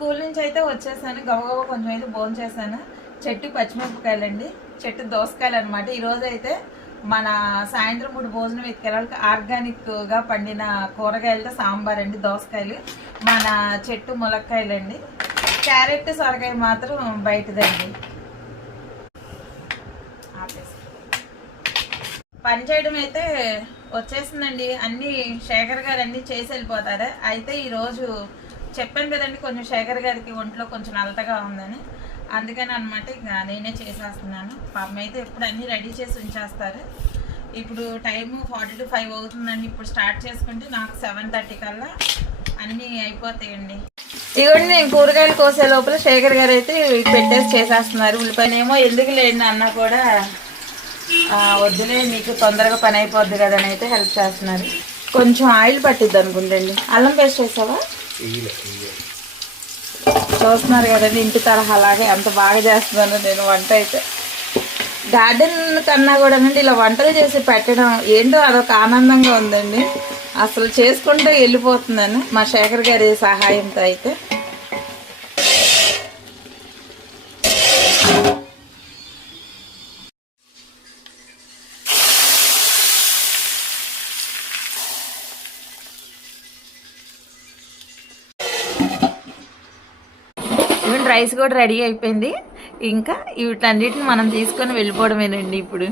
School నుంచి అయితే వచ్చేసాను. గబగబా కొంచెం అయితే భోజనం చేశాను. చెట్టు పచ్చిమిరపకాయలు అండి చెట్టు దోసకాయలు అనమాట ఈరోజు అయితే మన సాయంత్రం పూట భోజనం ఎత్తుకెళ్ళాలి ఆర్గానిక్గా పండిన కూరగాయలతో సాంబార్ అండి దోసకాయలు. మన చెట్టు ములక్కాయలు అండి క్యారెట్ సొరకాయ మాత్రం బయటదండి. పని చేయడం అయితే వచ్చేసిందండి. అన్నీ శేఖర్ గారు అన్ని చేసి వెళ్ళిపోతారు. అయితే ఈరోజు చెప్పాను కదండి కొంచెం శేఖర్ గారికి ఒంట్లో కొంచెం నలతగా ఉందని. అందుకని అనమాట ఇక నేనే చేసేస్తున్నాను. పాపం అయితే ఎప్పుడు అన్నీ రెడీ చేసి ఉంచేస్తారు. ఇప్పుడు టైము ఫార్టీ టు ఫైవ్ అవుతుందండి ఇప్పుడు స్టార్ట్ చేసుకుంటే నాకు సెవెన్ థర్టీ కల్లా అన్నీ అయిపోతాయండి. ఇదిగోండి నేను కూరగాయలు కోసే లోపల శేఖర్ గారు అయితే పెట్టేసి చేసేస్తున్నారు. ఉల్లిపాయనేమో ఎందుకు లేండి అన్నా కూడా వద్దులే నీకు తొందరగా పని అయిపోద్ది కదా అని అయితే హెల్ప్ చేస్తున్నారు. కొంచెం ఆయిల్ పట్టిద్ది అనుకుంటండి అల్లం పేస్ట్ వేసావా? చూస్తున్నారు కదండి ఇంటి తరహా అలాగే అంత బాగా చేస్తున్నాను నేను వంట అయితే. గార్డెన్ కన్నా కూడా అండి ఇలా వంటలు చేసి పెట్టడం ఏంటో అదొక ఆనందంగా ఉందండి. అసలు చేసుకుంటూ వెళ్ళిపోతున్నాను మా శేఖర్ గారి సహాయంతో అయితే. రైస్ కూడా రెడీ అయిపోయింది. ఇంకా వీటన్నిటిని మనం తీసుకొని వెళ్ళిపోవడమేనండి ఇప్పుడు.